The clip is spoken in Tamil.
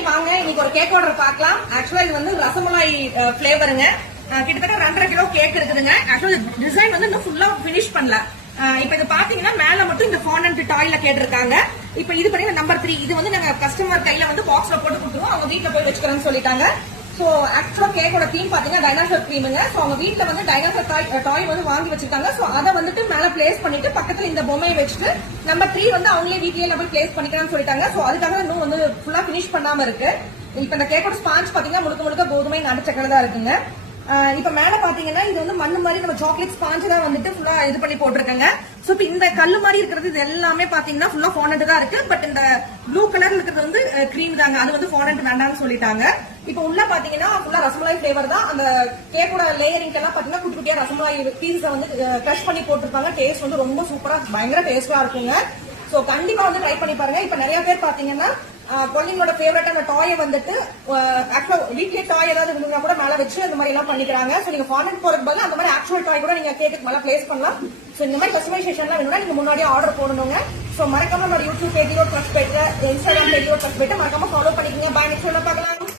ஹாய் வாங்க, இன்னைக்கு ஒரு கேக் ஆர்டர் பார்க்கலாம். ஆக்சுவலா இது வந்து ரசமலாய் பிளேவருங்க. கிட்டத்தட்ட 2.5 கிலோ கேக் இருக்குதுங்க. ஆக்சுவலா டிசைன் வந்து இன்னும் ஃபுல்லா பினிஷ் பண்ணல. இப்ப இது பாத்தீங்கன்னா மேல மட்டும் இந்த ஃபாண்டன்ட் டாய்ல கேட்டிருக்காங்க. இப்ப இது பண்ணி நம்பர் 3 இது வந்து நாங்க கஸ்டமர் கையில வந்து பாக்ஸ்ல போட்டு கொடுத்துருவோம். அவங்க வீட்டுல போய் வச்சுக்கிறேன்னு சொல்லிட்டாங்க. சோ ஆக்சுவலா கேக்கோட தீம் பாத்தீங்கன்னா டைனோசர் கிரீமுங்க. சோ அவங்க வீட்டுல வந்து டைனோசர் டாய் வந்து வாங்கி வச்சிருக்காங்க. சோ அதை வந்துட்டு மேல பிளேஸ் பண்ணிட்டு பக்கத்துல இந்த பொம்மையை வச்சுட்டு நம்பர் 3 வந்து அவங்களே வீட்லயே நம்ம பிளேஸ் பண்ணிக்கலாம்னு சொல்லிட்டாங்க. சோ அதுக்காக இன்னும் வந்து ஃபுல்லா பினிஷ் பண்ணாம இருக்கு. இப்ப இந்த கேக்கோட ஸ்பாஞ்ச் பாத்தீங்கன்னா முழுக்க கோதுமை நடுச்சக்கரை தான் இருக்குங்க. இப்ப மேல பாத்தீங்கன்னா இது வந்து மண்ணு மாதிரி நம்ம சாக்லேட் ஸ்பாஞ்ச் தான் வந்துட்டு ஃபுல்லா இது பண்ணி போட்டிருக்கங்க. சோ இப்ப இந்த கல்லு மாதிரி இருக்கிறது இது எல்லாமே பாத்தீங்கன்னா ஃபுல்லா ஃபாண்டன்ட் தான் இருக்கு. பட் இந்த ப்ளூ கலர்ல இருக்கிறது வந்து கிரீம் தாங்க. அது வந்து ஃபாண்டன்ட் வேண்டாம்னு சொல்லிட்டாங்க. இப்ப உள்ள பாத்தீங்கன்னா ஃபுல்லா ரசமலாய் பிளேவர் தான். அந்த கேக்கோட லேயரிங் எல்லாம் பாத்தீங்கன்னா குட்டி குட்டியா ரசமலாய் பீஸை வந்து கிரஷ் பண்ணி போட்டிருப்பாங்க. டேஸ்ட் வந்து ரொம்ப சூப்பரா பயங்கர டேஸ்டா இருக்குங்க. சோ கண்டிப்பா வந்து ட்ரை பண்ணி பாருங்க. இப்ப நிறைய பேர் பாத்தீங்கன்னா குழந்தைங்களோட ஃபேவரட்டான டாயை வந்துட்டு ஆக்சுவலா வீட்லயே டாய் ஏதாவது இருந்தா கூட மேல வச்சு அந்த மாதிரி எல்லாம் பண்ணிக்கிறாங்க. சோ நீங்க ஃபாண்டன்ட் போறதுக்கு பதிலா அந்த மாதிரி ஆக்சுவல் டாய் கூட நீங்க கேக்கு மேல பிளேஸ் பண்ணலாம். சோ இந்த மாதிரி கஸ்டமைசேஷன்லாம் வேணும்னா நீங்க முன்னாடியே ஆர்டர் போடணுங்க. சோ மறக்காம நம்ம YouTube page trust page, Instagram page trust page மறக்காம ஃபாலோ பண்ணிக்கங்க. பாய், நெக்ஸ்ட் வீடியோல பார்க்கலாம்.